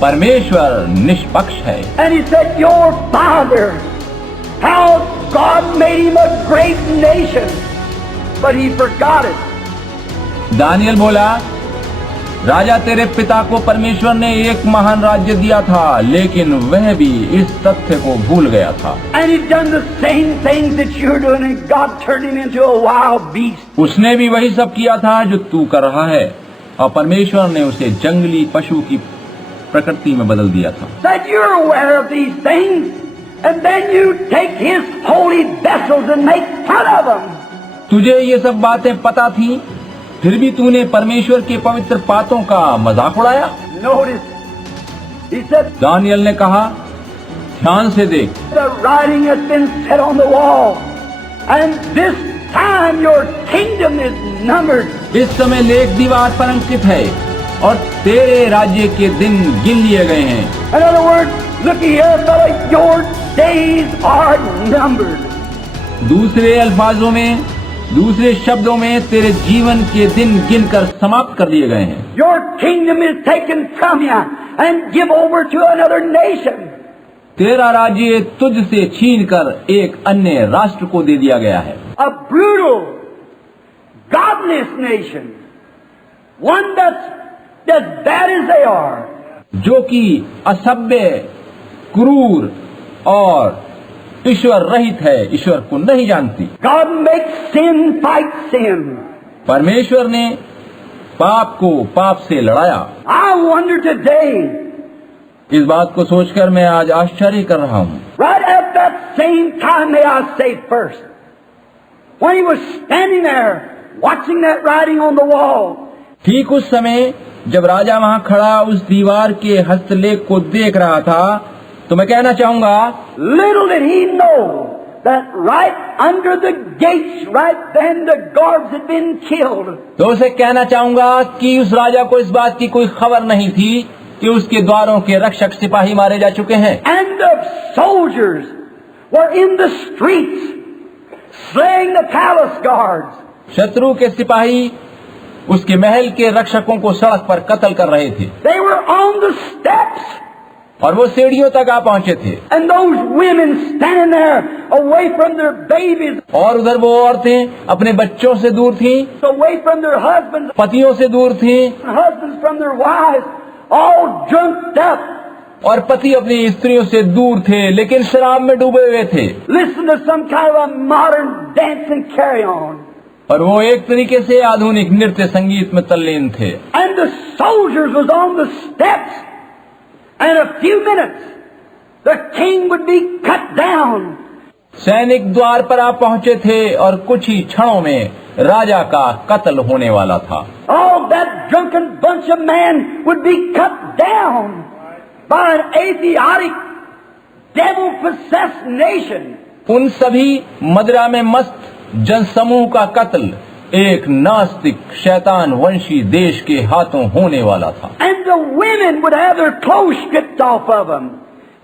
परमेश्वर निष्पक्ष है। And he said, your father, how God made him a great nation, but he forgot it. Daniel बोला, राजा तेरे पिता को परमेश्वर ने एक महान राज्य दिया था, लेकिन वह भी इस तथ्य को भूल गया था। And he done the same things that you're doing, and God turned him into a wild beast. उसने भी वही सब किया था जो तू कर रहा है, और परमेश्वर ने उसे जंगली पशु की प्रकृति में बदल दिया था। That you're aware of these things, and then you take his holy vessels and make fun of them. तुझे ये सब बातें पता थी, फिर भी तूने परमेश्वर के पवित्र पातों का मजाक उड़ाया। Notice, he said, दानियल ने कहा, ध्यान से देख, the writing has been set on the wall, and this time your kingdom is numbered. इस समय लेख दीवार पर अंकित है और तेरे राज्य के दिन गिन लिए गए हैं। In other words, look here, fella, your days are numbered. दूसरे शब्दों में तेरे जीवन के दिन गिनकर समाप्त कर दिए गए हैं। Your kingdom is taken from you and give over to another nation. तेरा राज्य तुझ से छीनकर एक अन्य राष्ट्र को दे दिया गया है। A brutal, godless nation, one that's as bad as they are. जो कि असभ्य, क्रूर और ईश्वर रहित है, ईश्वर को नहीं जानती। God makes sin fight sin. परमेश्वर ने पाप को पाप से लड़ाया। I wonder today, इस बात को सोचकर मैं आज आश्चर्य कर रहा हूँ। right at that same time, may I say first, when he was standing there watching that writing on the wall, ठीक उस समय जब राजा वहाँ खड़ा उस दीवार के हस्तलेख को देख रहा था, तो मैं कहना चाहूंगा, little did he know that right under the gates, right then, the guards had been killed. तो उसे कहना चाहूंगा कि उस राजा को इस बात की कोई खबर नहीं थी कि उसके द्वारों के रक्षक सिपाही मारे जा चुके हैं। And the soldiers were in the streets slaying the palace guards. शत्रु के सिपाही उसके महल के रक्षकों को सड़क पर कत्ल कर रहे थे। They were on the steps. और वो सीढ़ियों तक आ पहुंचे थे। And those women standing there away from their babies, और उधर वो औरतें अपने बच्चों से दूर थीं, away from their husbands, पतियों से दूर थीं, husbands from their wives, all drunk up. और पति अपनी स्त्रियों से दूर थे, लेकिन शराब में डूबे हुए थे। Listen to some kind of a modern dance and carry on. और वो एक तरीके से आधुनिक नृत्य संगीत में तल्लीन थे। And the soldiers was on the steps. And in a few minutes, the king would be cut down. सैनिक द्वार पर आ पहुंचे थे और कुछ ही क्षणों में राजा का कत्ल होने वाला था। All that drunken bunch of men would be cut down by an idiotic, devil-possessed nation. उन सभी मदिरा में मस्त जनसमूह का कत्ल एक नास्तिक शैतान वंशी देश के हाथों होने वाला था। And the women would have their clothes stripped off of them.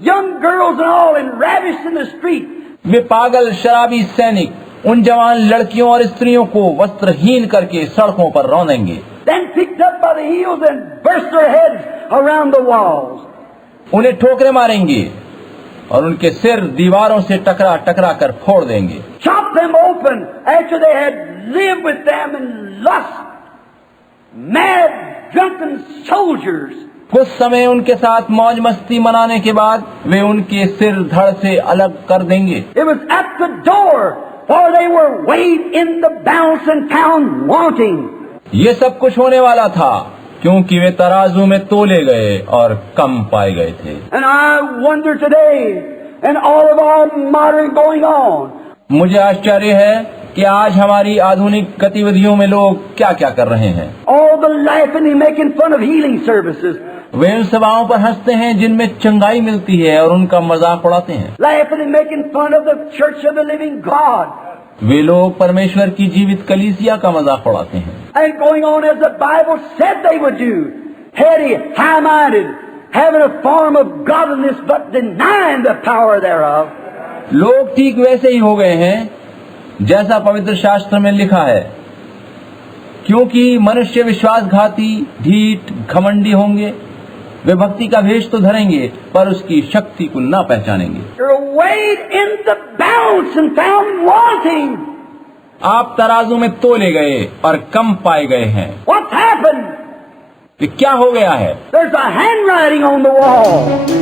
Young girls and all, and ravished in the street. वे पागल शराबी सैनिक उन जवान लड़कियों और स्त्रियों को वस्त्रहीन करके सड़कों पर रौंदेंगे। Then picked up by the heels and burst their heads around the walls. उन्हें ठोकरें मारेंगे और उनके सिर दीवारों से टकरा टकरा कर फोड़ देंगे। Chop them open after they had lived with them in lust. Mad, drunken soldiers. कुछ समय उनके साथ मौज मस्ती मनाने के बाद वे उनके सिर धड़ से अलग कर देंगे। It was at the door, for they were weighed in the balance and found wanting. ये सब कुछ होने वाला था क्योंकि वे तराजू में तोले गए और कम पाए गए थे। And I wonder today, and all of our modern going on, मुझे आश्चर्य है कि आज हमारी आधुनिक गतिविधियों में लोग क्या क्या कर रहे हैं। all the laughing and making fun of healing services, वे उन सभाओं पर हंसते हैं जिनमें चंगाई मिलती है और उनका मजाक उड़ाते हैं। laughing and making fun of the Church of the Living God, वे लोग परमेश्वर की जीवित कलीसिया का मजाक उड़ाते हैं। and going on as the Bible said they would do, heady, high-minded, having a form of godliness but denying the power thereof. लोग ठीक वैसे ही हो गए हैं जैसा पवित्र शास्त्र में लिखा है, क्योंकि मनुष्य विश्वासघाती, ढीठ, घमंडी होंगे वे भक्ति का भेष तो धरेंगे पर उसकी शक्ति को न पहचानेंगे। You're weighed in the balance and found wanting. आप तराजू में तोले गए और कम पाए गए हैं। What's happened? कि क्या हो गया है? There's a handwriting on the wall.